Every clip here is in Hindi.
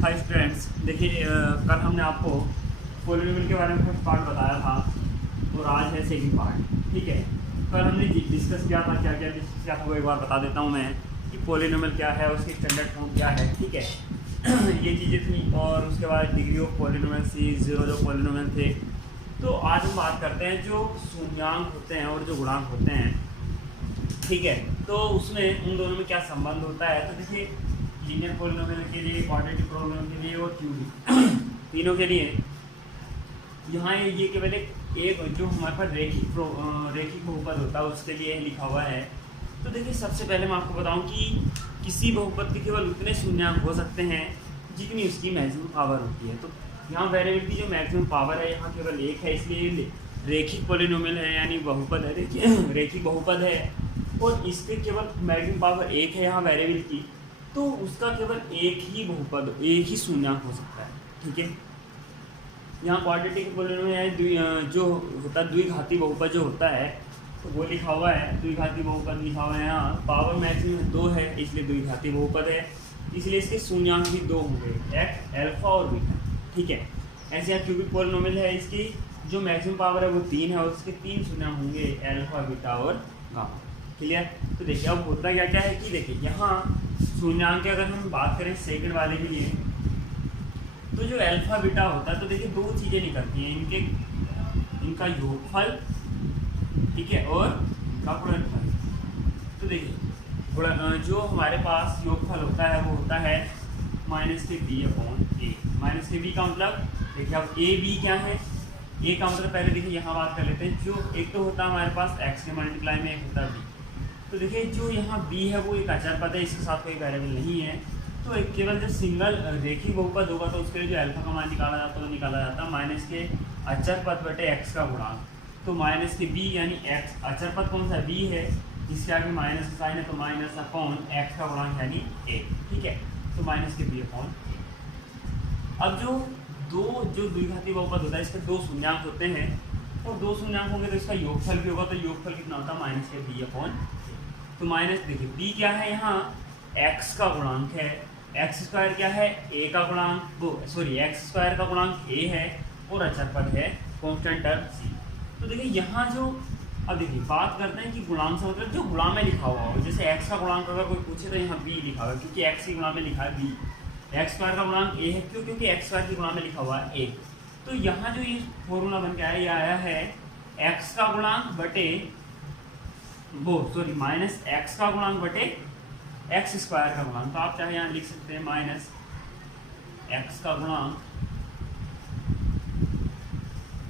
हाय स्टूडेंट्स, देखिए कल हमने आपको पॉलिनोमियल के बारे में फर्स्ट पार्ट बताया था और आज है सेकंड पार्ट। ठीक है, कल हमने डिस्कस किया था, क्या क्या डिस्कस किया था वो एक बार बता देता हूँ मैं कि पॉलिनोमियल क्या है, उसकी स्टैंडर्ड फॉर्म क्या है। ठीक है ये चीज़ें थी और उसके बाद डिग्री ऑफ पॉलिनोमियल सी जीरो जो पॉलिनोमियल थे। तो आज हम बात करते हैं जो शून्यांक होते हैं और जो गुणांक होते हैं। ठीक है, तो उसमें उन दोनों में क्या संबंध होता है। तो देखिए लीनियर पॉलिनोमियल के लिए, क्वाड्रेटिक पॉलिनोमियल के लिए और क्यूबिक तीनों के लिए यहाँ ये केवल एक जो हमारे पास रेखिक बहुपद होता है उसके लिए लिखा हुआ है। तो देखिए सबसे पहले मैं आपको बताऊं कि किसी बहुपद के केवल उतने शून्यांक हो सकते हैं जितनी उसकी मैक्सिमम पावर होती है। तो यहाँ वेरिएबल की जो मैक्सिमम पावर है यहाँ केवल एक है, इसलिए रेखिक पॉलिनोमियल है, यानी बहुपद है, रेखिक बहुपद है और इसके केवल मैक्सिमम पावर एक है यहाँ वेरिएबल की। तो उसका केवल एक ही बहुपद, एक ही शून्यांक हो सकता है। ठीक है, यहाँ क्वाड्रेटिक पॉलिनोमियल है जो होता है द्विघाती बहुपद जो होता है, तो वो लिखा हुआ है द्विघाती बहुपद लिखा हुआ है। यहाँ पावर मैक्सिमम 2 है इसलिए द्विघाती बहुपद है, इसलिए इसके शून्यांक भी 2 होंगे, एक्स, अल्फा और बीटा। ठीक है, ऐसे यहाँ क्यूबिक पॉलिनोमियल है, इसकी जो मैक्सिमम पावर है वो 3 है और इसके 3 शून्यांक होंगे, अल्फा, बीटा और गामा। क्लियर। तो देखिए अब होता क्या क्या है कि देखिए यहाँ शून्यांक की अगर हम बात करें सेकंड वाले के लिए, तो जो अल्फा बीटा होता है तो देखिए दो चीज़ें निकलती हैं, इनका योगफल, ठीक है, और इनका गुणनफल। तो देखिए जो हमारे पास योगफल होता है वो होता है -b/a। -b का मतलब देखिए अब ए बी क्या है, ए का मतलब पहले देखिए यहाँ बात कर लेते हैं। जो एक तो होता है हमारे पास x के मल्टीप्लाई में, एक होता है b। तो देखिए जो यहाँ b है वो एक अचर पद है, इसके साथ कोई वेरिएबल नहीं है। तो एक केवल जो सिंगल रेखिक बहुपद होगा तो उसके लिए जो अल्फा का मान निकाला जाता है वो निकाला जाता है माइनस के अचर पद बटे x का गुणांक। तो माइनस के b यानी x, अचर पद कौन सा b है जिसके आगे माइनस का साइन है, तो माइनस अपॉन x का गुणांक यानी a। ठीक है, तो माइनस के b अपॉन। अब जो द्विघाती बहुपद होता है इसके दो शून्यांक होते हैं और दो शून्यांक होंगे तो इसका योगफल भी होगा। तो योगफल कितना होता है माइनस के b अपॉन। तो माइनस देखिए b क्या है, यहाँ x का गुणांक है, एक्स स्क्वायर क्या है, a का गुणांक, एक्स स्क्वायर का गुणांक a है और अचर पद है कांस्टेंट टर्म c। तो देखिए यहाँ जो अब देखिए बात करते हैं कि गुणांक से मतलब जो गुणा में लिखा हुआ हो, जैसे x का गुणांक अगर कोई पूछे तो यहाँ b लिखा हुआ है क्योंकि x की गुणा में लिखा है b। एक्स स्क्वायर का गुणांक a है क्योंकि एक्स स्क्वायर की गुणा में लिखा हुआ है a। तो यहाँ जो ये फॉर्मूला बन के आया, ये आया है x का गुणांक बटे माइनस एक्स का गुणांक बटे एक्स स्क्वायर का गुणांक। तो आप चाहे यहाँ लिख सकते हैं माइनस एक्स का गुणांक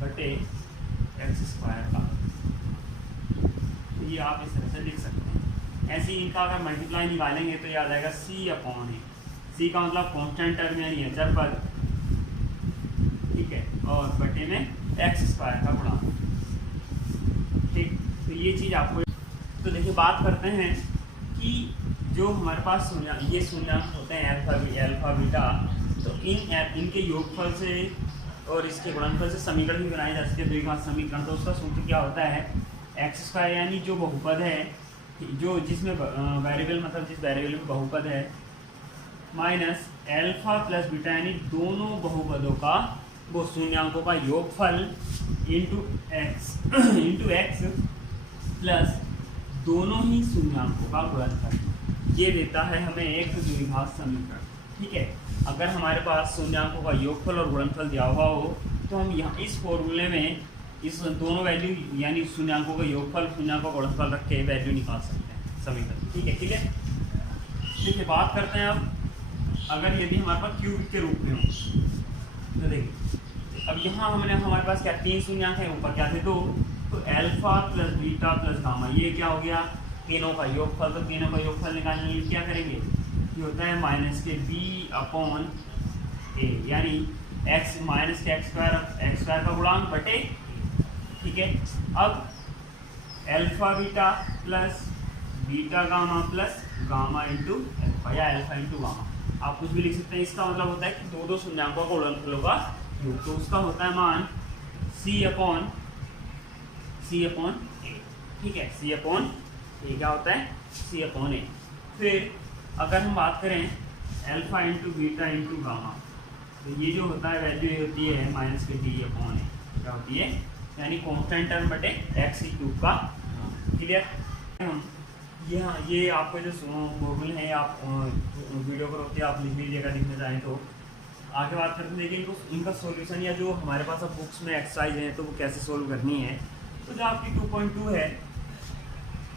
बटे एक्स स्क्वायर का। तो ये आप इस तरह से लिख सकते हैं। ऐसे ही इनका अगर मल्टीप्लाई निकालेंगे तो ये आ जाएगा c अपॉन ए। c का मतलब कांस्टेंट टर्म यानी अचर पद, ठीक है, और बटे में एक्स स्क्वायर का गुणांक। ठीक, तो ये चीज़ आपको। तो देखिए बात करते हैं कि जो हमारे पास ये शून्यांक होते हैं अल्फा बीटा, तो इनके योगफल से और इसके गुणनफल से समीकरण भी बनाए जा सकते हैं, द्विघात समीकरण। तो उसका सूत्र क्या होता है, एक्स स्क्वायर यानी जो बहुपद है, जो जिसमें वेरिएबल मतलब जिस वेरिएबल में बहुपद है, माइनस अल्फा प्लस बीटा यानी दोनों बहुपदों का वो शून्यांकों का योगफल इंटू एक्स प्लस दोनों ही शून्यांकों का गुणनफल। ये देता है हमें एक द्विघात समीकरण। ठीक है, अगर हमारे पास शून्यांकों का योगफल और गुणनफल दिया हुआ हो तो हम यहाँ इस फॉर्मूले में इस दोनों वैल्यू यानी शून्यांकों का योगफल, शून्यांकों का गुणनफल रख के वैल्यू निकाल सकते हैं समीकरण। ठीक है, क्लियर। देखिए बात करते हैं अब अगर यदि हमारे पास क्यूबिक के रूप में हो तो देखिए अब यहाँ हमारे पास क्या तीन शून्यांक है, ऊपर क्या थे, तो alpha plus beta plus gamma, ये क्या हो गया तीनों का योगफल। तो तीनों का योगफल निकालने के लिए क्या करेंगे, ये होता है माइनस के b अपॉन a यानी x माइनस के एक्स स्क्वायर का गुणांक बटे। ठीक है, अब alpha beta plus beta gamma plus gamma into alpha या अल्फा इंटू गामा, आप कुछ भी लिख सकते हैं। इसका मतलब होता है कि दो शून्यांकों का गुणनफलों का योग। तो उसका होता है मान c अपॉन a। ठीक है, c अपॉन a क्या होता है, c अपॉन a। फिर अगर हम बात करें alpha into beta into gamma. तो ये जो होता है वैल्यू ये होती है माइनस के डी अपॉन ए, क्या होती है, यानी कॉन्स्टेंट टर्म बटे एक्स की क्यूब का। क्लियर। ये आपको जो फॉर्मूले हैं आप वीडियो पर होती है, आप लिख लीजिएगा लिखना चाहें तो। आगे बात करते हैं लेकिन इनका सॉल्यूशन या जो हमारे पास अब बुक्स में एक्सरसाइज है तो वो कैसे सोल्व करनी है। तो जो आपकी 2.2 है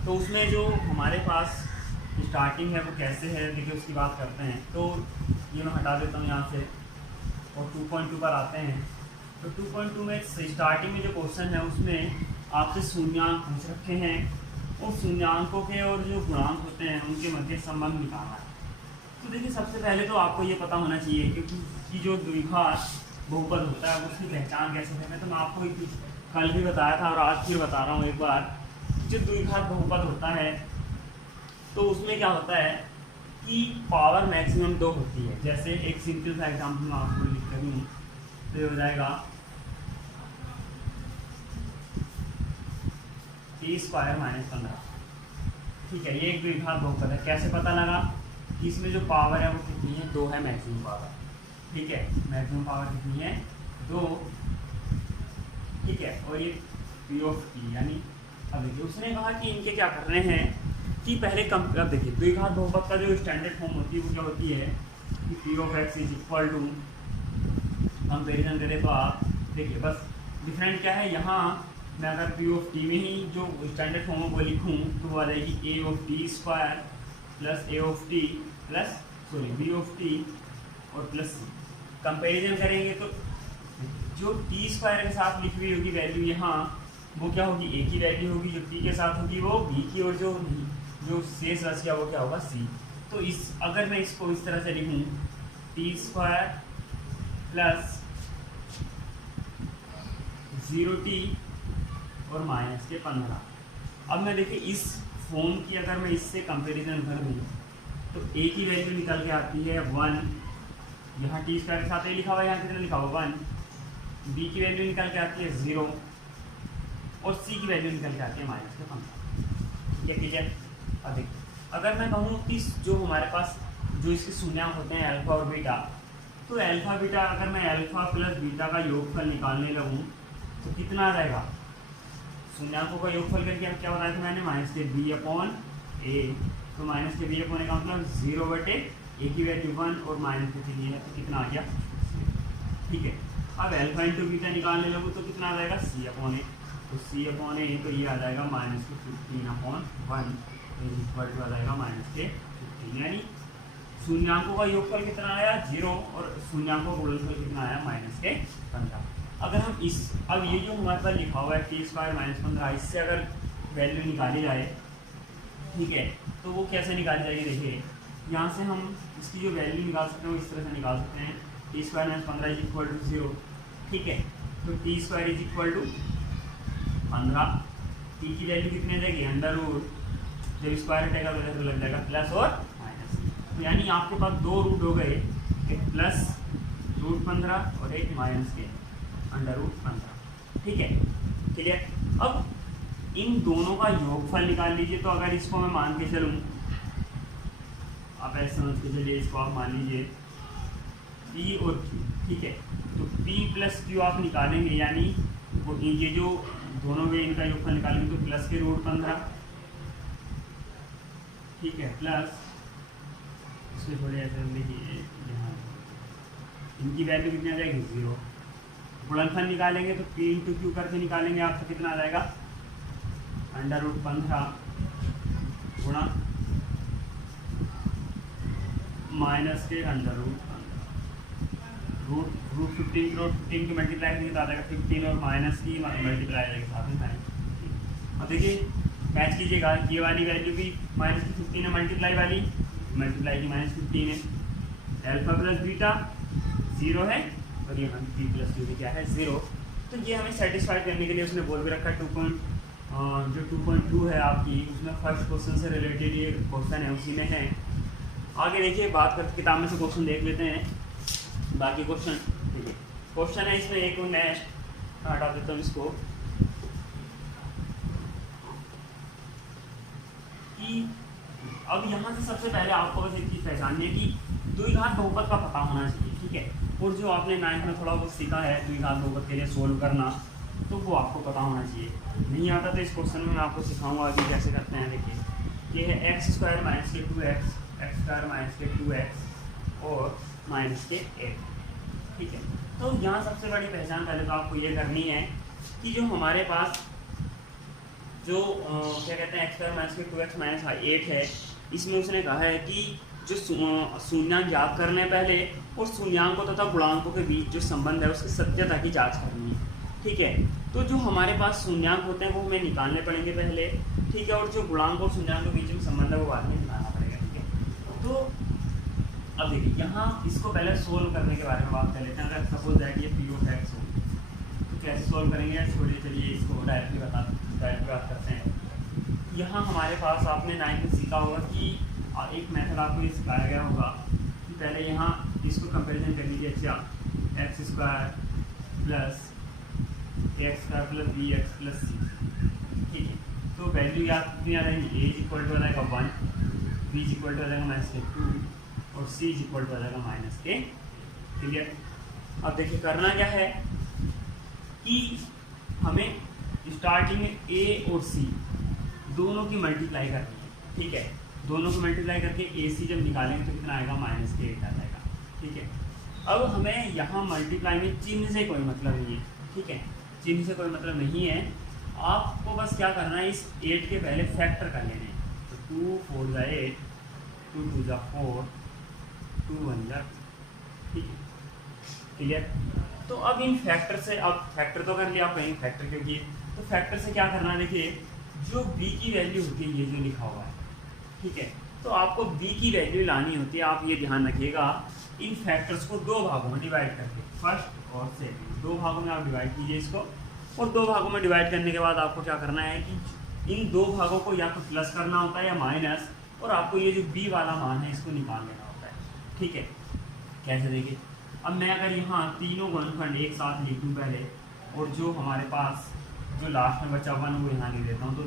तो उसमें जो हमारे पास स्टार्टिंग है वो कैसे है देखिए उसकी बात करते हैं। तो ये मैं हटा देता हूँ यहाँ से और 2.2 पर आते हैं। तो 2.2 में स्टार्टिंग में जो क्वेश्चन है उसमें आपसे शून्यांक पूछ रखे हैं और शून्यांकों के और जो गुणांक होते हैं उनके मध्य संबंध निकालना है। तो देखिए सबसे पहले तो आपको ये पता होना चाहिए क्योंकि जो द्विघात बहुपद होता है उसकी पहचान कैसे करें। तो मैं आपको कल भी बताया था और आज फिर बता रहा हूँ एक बार। जो द्विघात बहुपद होता है तो उसमें क्या होता है कि पावर मैक्सिमम 2 होती है। जैसे एक सिंपल सा एग्जाम्पल मैं आपको लिख रही हूँ, तो ये हो जाएगा टी स्क्वायर माइनस 15। ठीक है, ये एक द्विघात बहुपद है। कैसे पता लगा कि इसमें जो पावर है वो कितनी है, 2 है मैक्सिमम पावर। ठीक है, मैक्सिमम पावर कितनी है, 2। ठीक है, और ये पी ऑफ टी यानी अब देखिए उसने कहा कि इनके क्या करने हैं कि पहले अब देखिए द्विघात बहुपद का जो स्टैंडर्ड फॉर्म होती है वो क्या होती है कि P of X is equal to, comparison करें तो आप देखिए बस डिफरेंट क्या है। यहाँ मैं अगर पी ऑफ टी में ही जो स्टैंडर्ड फॉर्म वो लिखूँ तो वो आ जाएगी A of T square plus A of T plus B of T और प्लस सी। कंपेरिजन करेंगे तो जो टी स्क्वायर के साथ लिखी हुई होगी वैल्यू यहाँ वो क्या होगी, ए की वैल्यू होगी। जो टी के साथ होगी वो बी की, और जो शेष राशि है वो क्या होगा, सी। तो इस अगर मैं इसको इस तरह से लिखूँ टी स्क्वायर प्लस 0t और माइनस के 15। अब मैं देखिए इस फॉर्म की अगर मैं इससे कंपैरिजन कर दूँ तो ए की वैल्यू निकल के आती है 1, यहाँ टी स्क्वायर के साथ ए लिखा हुआ है, यहाँ कितना लिखा हुआ 1। बी की वैल्यू निकल के आती है 0 और सी की वैल्यू निकल के आती है माइनस के 15। ठीक है, क्लियर। अब देखिए अगर मैं कहूँ कि जो हमारे पास जो इसके शून्यांक होते हैं अल्फा और बीटा, तो अल्फा बीटा अगर मैं अल्फा प्लस बीटा का योगफल निकालने लगूँ तो कितना आ जाएगा, शून्यांकों का योगफल करके अब क्या बताया था मैंने, माइनस के बी अपॉन ए। तो माइनस के बी अपॉन ए का मतलब 0 बटे ए की वैल्यू 1 और माइनस के सी है तो कितना आ गया। ठीक है, अब अल्फा इंटू बीटा निकालने लगूँ तो कितना आ जाएगा, सी अपॉन ए। तो सी अपॉन ए तो ये आ जाएगा माइनस के 15/1 इक्वल टू आ जाएगा माइनस के 15। यानी शून्यांकों का योगफल कितना आया, 0 और शून्यांकों का गुणनफल कितना आया, माइनस के 15। अगर हम अब ये जो हमारे पास लिखा हुआ है टी स्क्वायर माइनस 15, इससे अगर वैल्यू निकाली जाए, ठीक है, तो वो कैसे निकाली जाएगी। देखिए यहाँ से हम इसकी जो वैल्यू निकाल सकते हैं वो इस तरह से निकाल सकते हैं, T square minus 15 is equal to 0। ठीक है, तो T square is equal to 15, T की वैल्यू कितनी आ जाएगी, अंडर रूट, जब स्क्वायर हटेगा तो लग जाएगा प्लस और माइनस। तो यानी आपके पास 2 रूट हो गए, एक प्लस रूट 15 और एक माइनस के अंडर रूट 15। ठीक है, क्लियर। अब इन दोनों का योगफल निकाल लीजिए। तो अगर इसको मैं मान के चलूँ, आप ऐसे समझ के चलिए, इसको आप मान लीजिए P और Q। ठीक है, तो P प्लस Q आप निकालेंगे, यानी वो ये जो दोनों में इनका योगफल निकालेंगे तो प्लस के रूट 15। ठीक है, प्लस इसमें थोड़े ऐसे देखिए यहाँ इनकी वैल्यू कितनी आ जाएगी, 0। गुणनफल निकालेंगे तो P इंटू Q करके निकालेंगे आप, तो कितना आ जाएगा, अंडर रूट 15 गुणा माइनस के अंडर रूट 15 रूट 15 रूट 15 की मल्टीप्लाई करेंगे तो आ जाएगा 15 और माइनस की मल्टीप्लाई के साथ में। अब देखिए मैच कीजिएगा, ये वाली वैल्यू भी माइनस की 15 है, मल्टीप्लाई की माइनस 15 है। अल्फा प्लस बीटा 0 है और ये हम P प्लस Q भी क्या है, 0। तो ये हमें सेटिस्फाइड करने के लिए उसने बोल भी रखा है जो 2.2 है आपकी, उसमें फर्स्ट क्वेश्चन से रिलेटेड ये क्वेश्चन है, उसी में है। आगे देखिए बात करते किताब में से क्वेश्चन देख लेते हैं। बाकी क्वेश्चन देखिए, क्वेश्चन है इसमें एक, मैं हटा देता हूँ इसको, कि अब यहाँ से सबसे पहले आपको बस एक चीज़ पहचाननी है कि द्विघात बहुपद का पता होना चाहिए, ठीक है। और जो आपने 9th में थोड़ा बहुत सीखा है द्विघात बहुपद के लिए सोल्व करना, तो वो आपको पता होना चाहिए। नहीं आता तो इस क्वेश्चन में मैं आपको सिखाऊंगा कि कैसे करते हैं। देखिए ये है x² - के 2x, x² - के 2x और माइनस के 8, ठीक है। तो यहाँ सबसे बड़ी पहचान पहले तो आपको ये करनी है कि जो हमारे पास जो क्या कहते हैं x² - के 2x - 8 है, इसमें उसने कहा है कि जो शून्यांक ज्ञात करने पहले और शून्यांकों तथा गुणांकों के बीच जो संबंध है उसकी सत्यता की जांच करनी है, ठीक है। तो जो हमारे पास शून्यांक होते हैं वो हमें निकालने पड़ेंगे पहले, ठीक है। और जो गुणांक और शून्यांक के बीच में संबंध है वो बाद में निकालना पड़ेगा, ठीक है। तो अब देखिए यहाँ इसको पहले सोल्व करने के बारे में बात कर लेते हैं। अगर सपोज दैट ये p ऑफ x हो तो कैसे सोल्व करेंगे, छोड़िए चलिए इसको डायरेक्टली बात करते हैं। यहाँ हमारे पास आपने 9th में सीखा होगा कि एक मेथड आपको ये सिखाया गया होगा कि पहले यहाँ इसको कंपैरिजन कर लीजिए। अच्छा x² + ax² + bx + c, ठीक है। तो वैल्यू याद कितनी आ जाएगी, a इक्वल टू आ जाएगा 1, b इक्वल टू आ जाएगा -2 और c इक्वल टू आ जाएगा -k, क्लियर। अब देखिए करना क्या है कि हमें स्टार्टिंग में a और c दोनों की मल्टीप्लाई करनी है, ठीक है। दोनों को मल्टीप्लाई करके AC जब निकालेंगे तो कितना आएगा, -8 आ जाएगा, ठीक है। अब हमें यहाँ मल्टीप्लाई में चिन्ह से कोई मतलब नहीं है, ठीक है। चिन्ह से कोई मतलब नहीं है, आपको बस क्या करना है, इस 8 के पहले फैक्टर कर लेने हैं। तो 2 4 × 8, 2 2 × 4, 2 1 × 2, ठीक है, क्लियर। तो अब इन फैक्टर से, अब फैक्टर तो कर लिया आप कहीं फैक्टर क्यों किए, तो फैक्टर से क्या करना है, देखिए जो b की वैल्यू होती है ये जो लिखा हुआ है, ठीक है। तो आपको b की वैल्यू लानी होती है। आप ये ध्यान रखिएगा इन फैक्टर्स को दो भागों में डिवाइड करके, फर्स्ट और सेकंड, दो भागों में आप डिवाइड कीजिए इसको। और दो भागों में डिवाइड करने के बाद आपको क्या करना है कि इन दो भागों को या तो प्लस करना होता है या माइनस, और आपको ये जो b वाला मान है इसको निकाल लेना होता है, ठीक है। कैसे देखिए, अब मैं अगर यहाँ तीनों गुणनखंड एक साथ लिख दूँ पहले, और जो हमारे पास जो लास्ट में बचा 1 वो यहाँ लिख देता हूँ, तो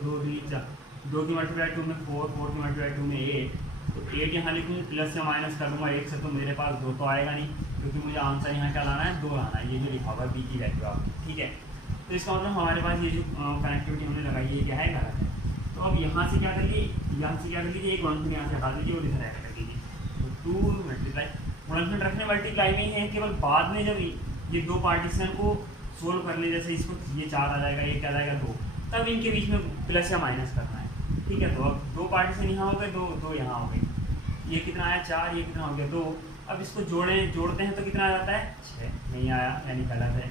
2 की मल्टीप्लाई 2 में 4, 4 की मल्टीप्लाई 2 में 8, तो 8 यहाँ लिखूँगी, प्लस या माइनस कर दूँगा 1 से, तो मेरे पास 2 तो आएगा नहीं, क्योंकि मुझे आंसर यहाँ क्या लाना है, 2 लाना है, ये जो लिखा हुआ है b की वैल्यू आप, ठीक है। तो इसका मतलब हमारे पास ये जो कनेक्टिविटी हमने लगाई है ये क्या है, गलत है। तो अब यहाँ से क्या कर लीजिए, एक गुणनखंड यहाँ से हटा दीजिए और इधर ऐड कर दीजिए, तो 2 मल्टीप्लाई, गुणनखंड रखने मल्टीप्लाई में ही है, केवल बाद में जब ये दो पार्टीशन को सोल्व कर ले, जैसे इसको ये 4 आ जाएगा, ये क्या आ जाएगा 2, तब इनके बीच में प्लस या माइनस करना है, ठीक है। तो अब दो पार्टीशन यहाँ हो गए, दो यहाँ हो गए, ये कितना आया 4, ये कितना हो गया 2। अब इसको जोड़ते हैं तो कितना आ जाता है 6, नहीं आया यानी गलत है।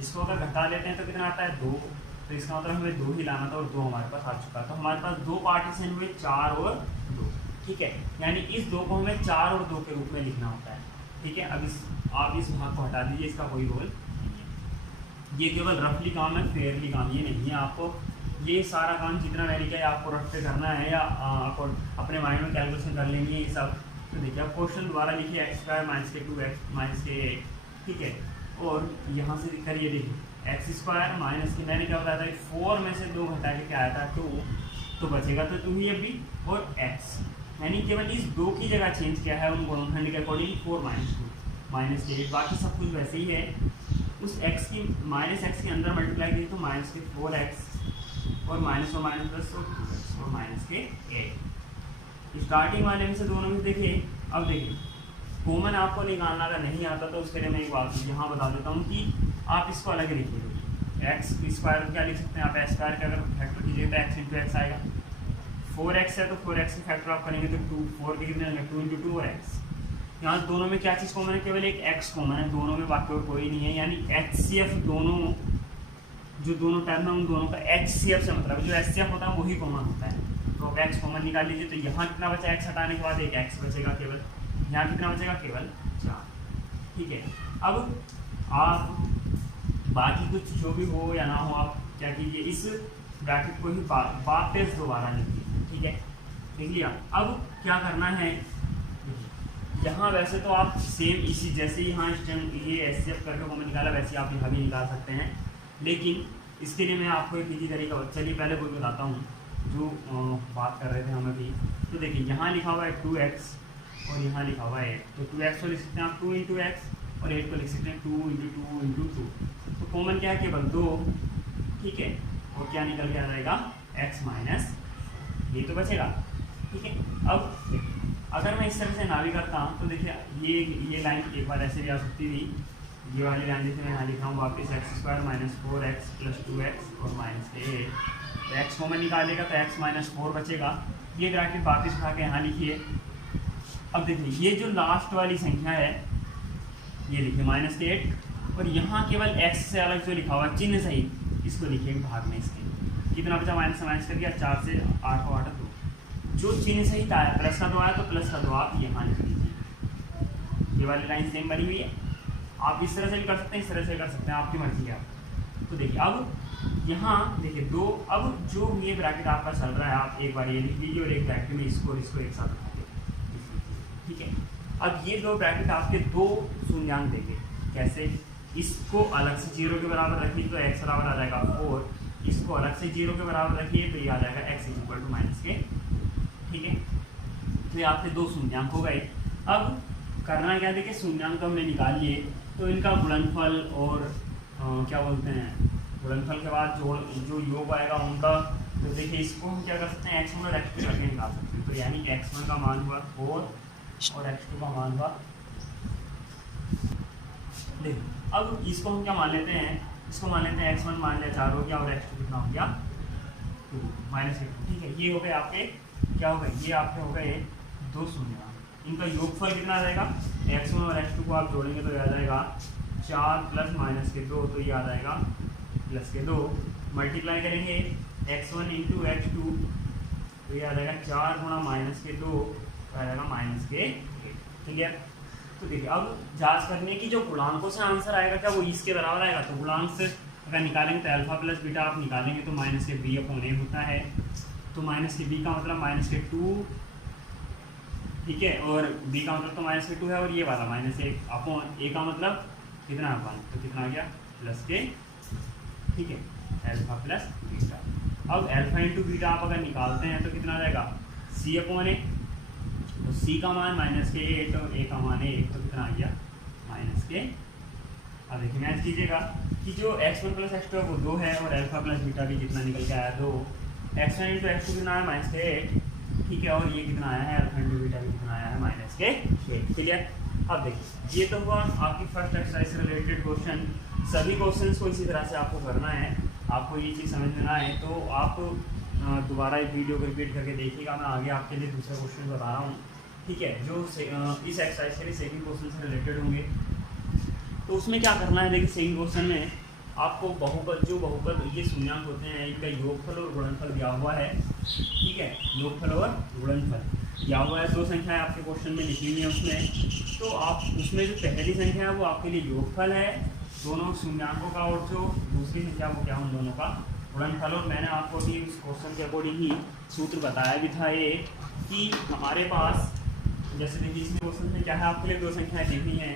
इसको अगर घटा लेते हैं तो कितना आता है 2, तो इसका मतलब हमें 2 ही लाना था और 2 हमारे पास आ चुका। तो हमारे पास दो पार्टीशन हुए 4 और 2, ठीक है। यानी इस 2 को हमें 4 और 2 के रूप में लिखना होता है, ठीक है। अब आप इस भाग को हटा दीजिए, इसका कोई रोल नहीं है, ये केवल रफली काम है, फेयरली काम ये नहीं है। आपको ये सारा काम जितना मैंने किया आपको रफ पे करना है, या आपको अपने माइंड में कैलकुलेशन कर लेंगे ये सब। तो देखिए आप क्वेश्चन दोबारा लिखिए, x² - के 2x - के 8, ठीक है। और यहाँ से करिए, देखिए x² - के, मैंने क्या बताया था 4 में से 2 घटा के क्या आया था 2, तो बचेगा तो 2 ही अभी, और x यानी केवल इस 2 की जगह चेंज किया है उन गुणनखंड के अकॉर्डिंग, 4 - 2 - के 8, बाकी सब कुछ वैसे ही है। उस x की -x के अंदर मल्टीप्लाई कीजिए तो -के 4x और माइनस और माइनस प्लस और -के 8। स्टार्टिंग वाले में से दोनों में देखिए, अब देखिए कॉमन आपको निकालना अगर नहीं आता तो उसके लिए मैं एक बात यहाँ बता देता हूँ कि आप इसको अलग लिखिए। x² क्या लिख सकते हैं आप, x² का अगर फैक्टर कीजिए तो x × x आएगा। 4x है तो 4x के फैक्टर आप करेंगे तो 2, 4 के कितने होंगे 2 × 2 और x। यहाँ दोनों में क्या चीज़ कॉमन है, केवल एक x कॉमन है दोनों में, बाकी और कोई नहीं है। यानी HCF दोनों जो दोनों टर्म है उन दोनों का HCF से मतलब जो HCF होता है वही कॉमन होता है। तो अब x कॉमन निकाल लीजिए, तो यहाँ कितना बचा, x हटाने के बाद एक x बचेगा केवल, यहाँ कितना बचेगा केवल 4, ठीक है। अब आप बाकी कुछ जो भी हो या ना हो आप क्या कीजिए, इस ब्रैकेट को ही वापस दोबारा लिख लीजिए, ठीक है, लिख लिया। अब क्या करना है, यहाँ वैसे तो आप सेम इसी जैसे ही यहाँ ये HCF करके कॉमन निकाला वैसे आप यहाँ भी निकाल सकते हैं, लेकिन इसके लिए मैं आपको एक इजी तरीका, चलिए पहले कोई बताता हूँ जो बात कर रहे थे हम अभी। तो देखिए यहाँ लिखा हुआ है 2x और यहाँ लिखा हुआ है 8, तो 2x को लिख सकते हैं आप 2 इंटू एक्स और 8 को लिख सकते हैं 2 इंटू 2 इंटू 2। तो कॉमन क्या है, केवल 2, ठीक है, और क्या निकल के आ जाएगा x माइनस, ये तो बचेगा, ठीक है। अब अगर मैं इस तरह से ना भी करता हूँ तो देखिए ये लाइन एक बार ऐसे भी आ सकती थी, ये वाली लाइन जैसे मैं यहाँ लिख रहा हूँ वापस x² minus 4x plus 2x और माइनस 8, तो x कॉमन निकालेगा तो x माइनस 4 बचेगा। ये ब्रैकेट वापस उठा के यहाँ लिखिए। अब देखिए ये जो लास्ट वाली संख्या है ये लिखिए -8, और यहाँ केवल x से अलग जो लिखा हुआ चिन्ह सही इसको लिखिए भाग में इसके, कितना बचा, माइनस से माइनस कर दिया, 4 से 8 को 8 2, जो चिन्ह सही था प्लस का 2 आया तो प्लस का 2 आप यहाँ लिख लीजिए। ये वाली लाइन सेम बनी हुई है, आप इस तरह से भी कर सकते हैं, इस तरह से कर सकते हैं, आपकी मर्जी है। तो देखिए अब यहाँ देखिए 2, अब जो ये ब्रैकेट आपका चल रहा है आप एक बार ये लिख लीजिए और एक ब्रैकेट में इसको एक साथ रख लीजिए, ठीक है। अब ये दो ब्रैकेट आपके दो शून्यांक देंगे, कैसे, इसको अलग से 0 के बराबर रखिए तो x बराबर आ जाएगा 4, इसको अलग से 0 के बराबर रखिए तो ये आ जाएगा x इक्वल टू -k, ठीक है। तो ये आपके दो शून्यांक हो गए। अब करना क्या, देखिए शून्यांक हमने निकाल लिए तो इनका गुणनफल और क्या बोलते हैं, गुणनफल के बाद जो योग आएगा उनका, तो देखिए इसको हम क्या कर सकते हैं x1 और x2 करके निकाल सकते हैं। तो यानी x1 का मान हुआ 4 और x2 का मान हुआ, देखिए अब इसको हम क्या मान लेते हैं, इसको मान लेते हैं x1 मान लिया 4 हो गया और x2 कितना हो गया 2 -2, ठीक है। ये हो गए आपके, क्या हो गए, ये आपके हो गए दो शून्यांक, इनका योगफल कितना आ जाएगा, x1 और x2 को आप जोड़ेंगे तो ये आ जाएगा 4 प्लस -2, तो ये आ जाएगा +2, मल्टीप्लाई करेंगे x1 इंटू x2 तो ये आ जाएगा 4 गुणा -2 तो आ जाएगा -8, ठीक है। तो देखिए अब जांच करने की, जो गुणांकों से आंसर आएगा क्या वो इसके बराबर आएगा, तो गुणांक से अगर निकालेंगे तो अल्फा प्लस बीटा आप निकालेंगे तो -b/a होता है, तो -b का मतलब -2, ठीक है, और b का मतलब तो -2 है, और ये वाला -1/a का मतलब कितना 1, तो कितना आ गया +k, ठीक है, अल्फा प्लस बीटा। अब अल्फा इंटू बीटा आप अगर निकालते हैं तो कितना आ जाएगा c/a, तो c का मान -8 और a का मान 1, तो कितना आ गया -k। अब देखिए मैच कीजिएगा कि जो x1 प्लस x2 है वो 2 है और अल्फा प्लस बीटा भी कितना निकल के आया 2, x1 इंटू x2 कितना आया -8, ठीक है, और ये कितना आया है अल्फा इंटू बीटा भी कितना आया है -k, ठीक है। अब देखिए ये तो हुआ आपकी फर्स्ट एक्सरसाइज से रिलेटेड क्वेश्चन। सभी क्वेश्चंस को इसी तरह से आपको करना है, आपको ये चीज़ समझ में ना आए तो आप दोबारा एक वीडियो को रिपीट करके देखिएगा, मैं आगे आपके लिए दूसरा क्वेश्चन बता रहा हूँ, ठीक है, जो इस एक्सरसाइज के लिए सेकंड क्वेश्चन से रिलेटेड होंगे। तो उसमें क्या करना है, देखिए सेकंड क्वेश्चन में आपको बहुपद ये शून्यांक होते हैं इनका योगफल और गुणनफल दिया हुआ है, ठीक है, योगफल और गुणनफल दिया हुआ है, दो संख्याएं आपके क्वेश्चन में लिखी हुई है उसमें। तो आप उसमें जो पहली संख्या है वो आपके लिए योगफल है दोनों शून्यांकों का, और जो दूसरी संख्या वो क्या उन दोनों का गुणनफल। और मैंने आपको भी उस क्वेश्चन के अकॉर्डिंग ही सूत्र बताया भी था ये कि हमारे पास जैसे देखिए इस क्वेश्चन में क्या है, आपके लिए दो संख्याएं देखनी है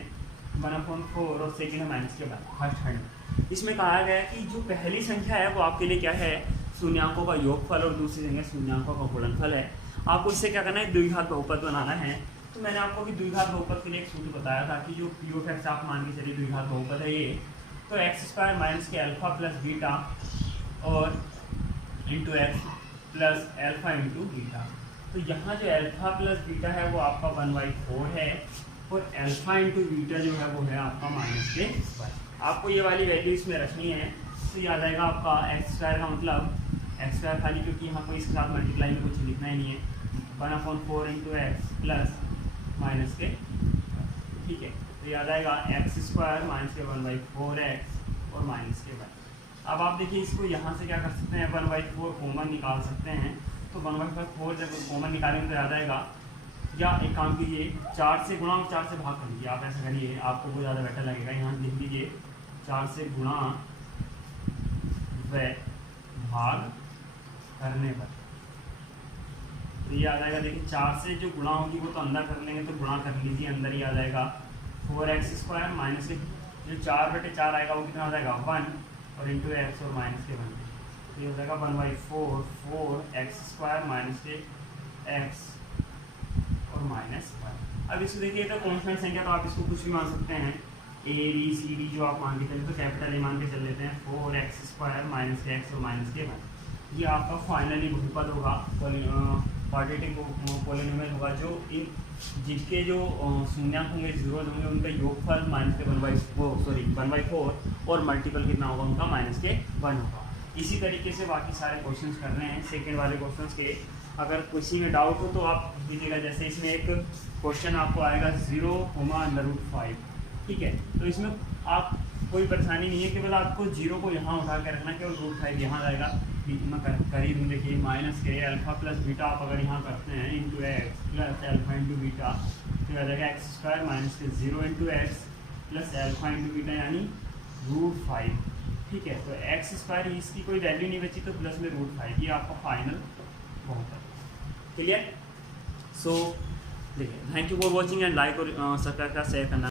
1/4 और सेकेंड है -के फर्स्ट हैंड। इसमें कहा गया है कि जो पहली संख्या है वो आपके लिए क्या है शून्यांकों का योगफल और दूसरी संख्या शून्यांकों का गुणनफल है। आपको इससे क्या करना है द्विघात बहुपद बनाना है। तो मैंने आपको भी द्विघात बहुपद के लिए एक सूत्र बताया था कि जो p(x) आप मान के चलिए द्विघात बहुपद है ये, तो x² माइनस के अल्फा प्लस बीटा और into x plus alpha into beta. तो यहाँ जो अल्फा प्लस बीटा है वो आपका 1/4 है और अल्फा इंटू बीटा जो है वो है आपका -k। आपको ये वाली वैल्यू इसमें रखनी है, तो ये आ जाएगा आपका x² का मतलब x² खाली, क्योंकि यहाँ को इसके साथ मल्टीप्लाई में कुछ लिखना ही नहीं है, 1/4 इंटू x प्लस -k, ठीक है। तो ये आ जाएगा x² माइनस के 1/4x और -k। अब आप देखिए इसको यहाँ से क्या कर सकते हैं 1/4 कॉमन निकाल सकते हैं, तो 1/4 जब कॉमन निकालेंगे तो आ जाएगा, या एक काम कीजिए 4 से गुणा और 4 से भाग कर लीजिए, आप ऐसा करिए आपको बहुत ज़्यादा बेटर लगेगा। यहाँ लिख लीजिए 4 से गुणा व भाग करने पर, तो ये आ जाएगा। देखिए 4 से जो गुणा होगी वो तो अंदर कर लेंगे, तो गुणा कर लीजिए, अंदर ही आ जाएगा 4x² माइनस के जो 4/4 आएगा वो कितना हो जाएगा 1 और इंटू x और -के 1, तो ये हो जाएगा 1/4 4x² माइनस के x और -1। अब इसको देखिए तो कॉन्स्टेंट संख्या, तो आप इसको कुछ भी मान सकते हैं, ए बी सी डी जो आप मान के चलते, तो कैपिटल ए मान के चल लेते हैं 4x² माइनस के एक्स और माइनस के 1। ये आपका फाइनली बहुपद होगा, क्वाड्रेटिक पॉलिनोमियल होगा, जो इन जिसके जो शून्याङ्क होंगे, जीरो होंगे, उनका योगफल माइनस के 1/4 और मल्टीपल कितना होगा उनका, माइनस के 1 होगा। इसी तरीके से बाकी सारे क्वेश्चंस कर रहे हैं सेकंड वाले क्वेश्चंस के। अगर किसी में डाउट हो तो आप दीजिएगा। जैसे इसमें एक क्वेश्चन आपको आएगा 0, ठीक है, तो इसमें आप कोई परेशानी नहीं है, केवल आपको 0 को यहाँ उठा के रखना, केवल √5 यहाँ जाएगा। मैं कर ही दूँ, देखिए माइनस के अल्फा प्लस बीटा आप अगर यहाँ करते हैं into x plus alpha into beta, तो आ जाएगा x² माइनस के 0 into x plus alpha into beta यानी √5, ठीक है। तो x² इसकी कोई वैल्यू नहीं बची, तो प्लस में √5, ये आपका फाइनल बहुत है। क्लियर? सो देखिए, thank you for watching and like और सब्सक्राइब का शेयर करना।